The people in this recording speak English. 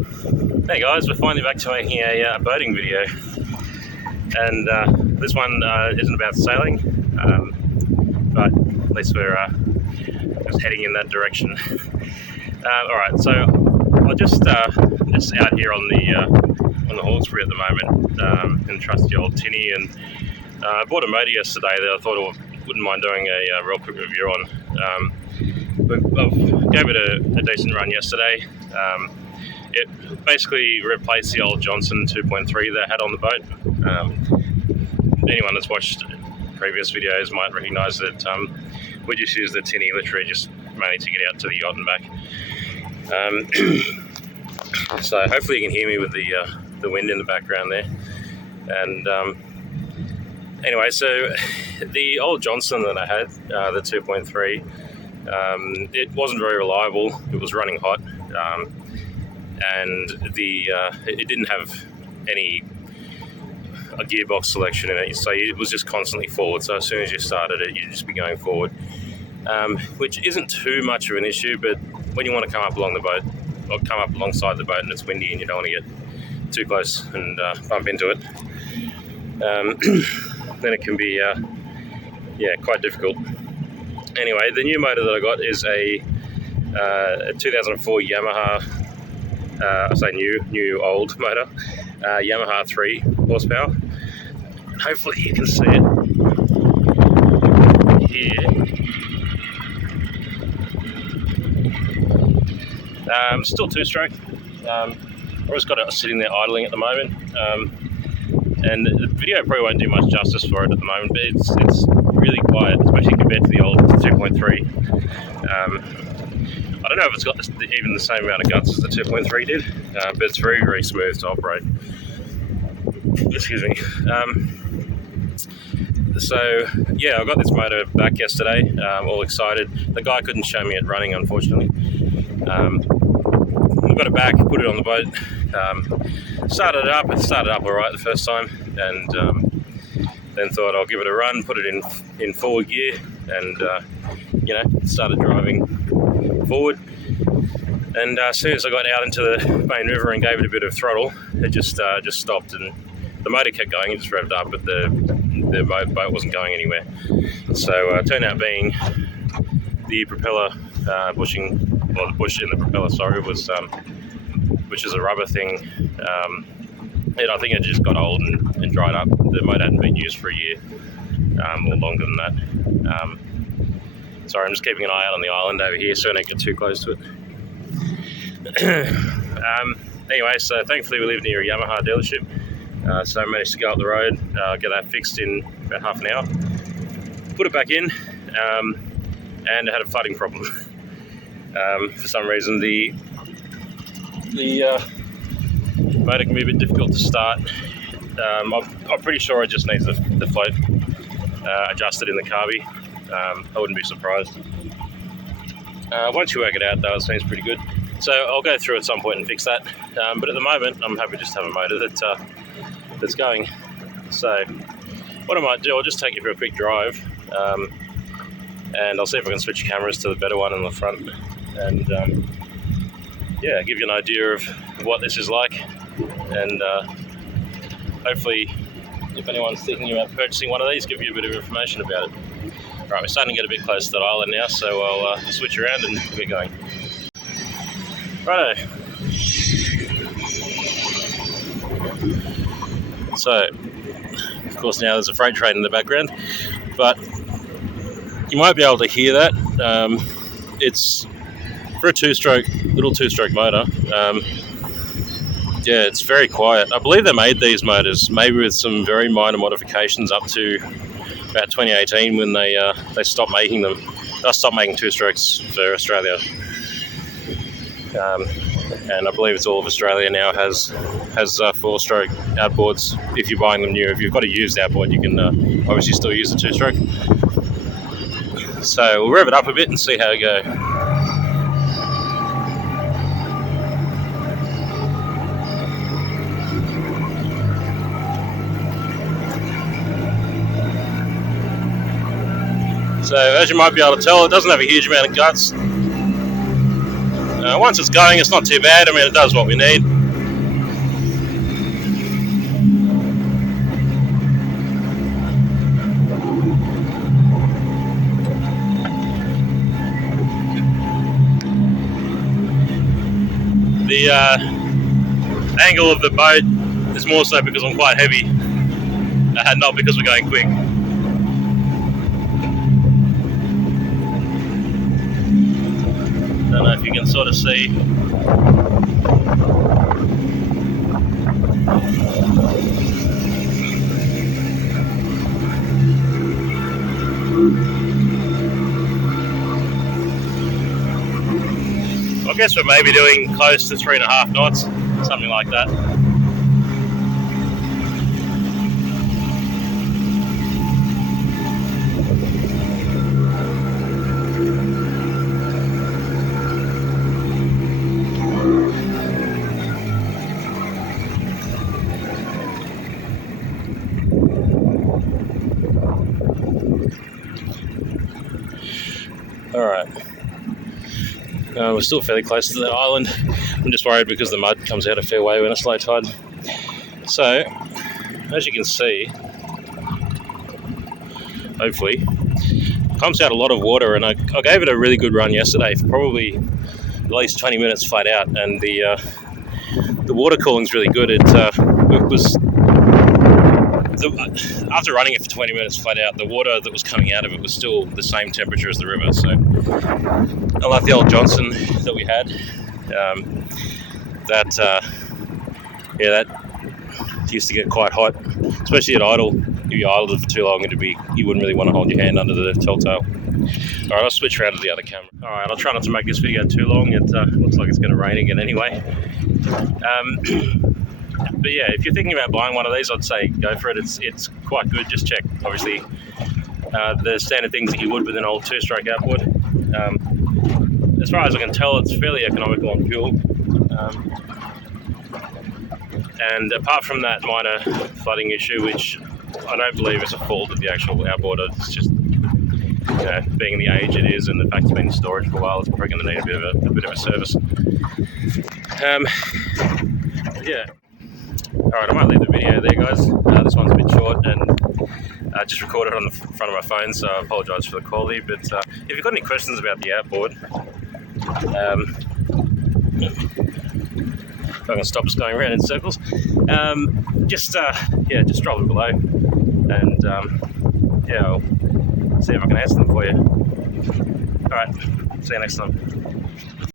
Hey guys, we're finally back to making a boating video, and this one isn't about sailing, but at least we're just heading in that direction. Alright, so I'm just out here on the Hawkesbury at the moment, in trusty old Tinny, and I bought a motor yesterday that I thought I wouldn't mind doing a real quick review on. I gave it a decent run yesterday. It basically replaced the old Johnson 2.3 that I had on the boat. Anyone that's watched previous videos might recognise that we just use the tinny literally just mainly to get out to the yacht and back. So hopefully you can hear me with the wind in the background there. And anyway, so the old Johnson that I had, the 2.3, it wasn't very reliable. It was running hot. And it didn't have any gearbox selection in it, so it was just constantly forward. So as soon as you started it, you'd just be going forward, which isn't too much of an issue. But when you want to come up along the boat, or come up alongside the boat, and it's windy and you don't want to get too close and bump into it, then it can be quite difficult. Anyway, the new motor that I got is a 2004 Yamaha. I say new old motor, Yamaha 3 horsepower. Hopefully you can see it here. Still two-stroke. I've just got it sitting there idling at the moment, and the video probably won't do much justice for it at the moment, but it's really quiet, especially compared to the old 2.3. I don't know if it's got even the same amount of guts as the 2.3 did, but it's very, very smooth to operate. Excuse me. So, yeah, I got this motor back yesterday, all excited. The guy couldn't show me it running, unfortunately. I got it back, put it on the boat, started it up. It started up all right the first time, and then thought I'll give it a run, put it in forward gear, and started driving forward. And as soon as I got out into the main river and gave it a bit of throttle, it just stopped, and the motor kept going. It just revved up, but the boat wasn't going anywhere. So it turned out being the propeller bushing, or the bush in the propeller, sorry, was which is a rubber thing. I think it just got old and dried up. The motor hadn't been used for a year or longer than that. Sorry, I'm just keeping an eye out on the island over here so I don't get too close to it. Anyway, so thankfully we live near a Yamaha dealership, so I managed to go up the road, get that fixed in about half an hour, put it back in, and it had a flooding problem. For some reason the motor can be a bit difficult to start. I'm pretty sure it just needs the float adjusted in the carby. I wouldn't be surprised. Once you work it out though, it seems pretty good. So I'll go through at some point and fix that. But at the moment, I'm happy just to have a motor that's going. So what I might do, I'll just take you for a quick drive, and I'll see if I can switch cameras to the better one in the front, and give you an idea of what this is like, and hopefully, if anyone's thinking about purchasing one of these, give you a bit of information about it. Right, we're starting to get a bit close to that island now, so I'll switch around and get going. Righto. So, of course now there's a freight train in the background, but you might be able to hear that. It's for a little two-stroke motor. Yeah, it's very quiet. I believe they made these motors maybe with some very minor modifications up to about 2018 when they stopped making them. They stopped making two-strokes for Australia. And I believe it's all of Australia now has four-stroke outboards. If you're buying them new, if you've got a used outboard, you can obviously still use the two-stroke. So we'll rev it up a bit and see how it goes. So as you might be able to tell, it doesn't have a huge amount of guts. Once it's going, it's not too bad. I mean, it does what we need. The angle of the boat is more so because I'm quite heavy, not because we're going quick. Don't know if you can sort of see. I guess we're maybe doing close to 3.5 knots, something like that. All right. We're still fairly close to the island. I'm just worried because the mud comes out a fair way when it's low tide. So, as you can see, hopefully, pumps out a lot of water, and I gave it a really good run yesterday for probably at least 20 minutes flat out, and the water cooling's really good. It was after running it for 20 minutes flat out, the water that was coming out of it was still the same temperature as the river. So I like the old Johnson that we had. That used to get quite hot, especially at idle. If you idled it for too long, you wouldn't really want to hold your hand under the telltale. All right, I'll switch around to the other camera. All right, I'll try not to make this video too long. It looks like it's going to rain again anyway. But yeah, if you're thinking about buying one of these, I'd say go for it. It's quite good. Just check, obviously, the standard things that you would with an old two-stroke outboard. As far as I can tell, it's fairly economical on fuel. And apart from that minor flooding issue, which I don't believe is a fault of the actual outboard, it's just being the age it is and the fact it's been in storage for a while, it's probably going to need a bit of a service. Yeah. Alright, I might leave the video there, guys. This one's a bit short, and I just recorded on the front of my phone, so I apologise for the quality. But if you've got any questions about the outboard, if I can stop us going around in circles, just drop it below, and I'll see if I can answer them for you. Alright, see you next time.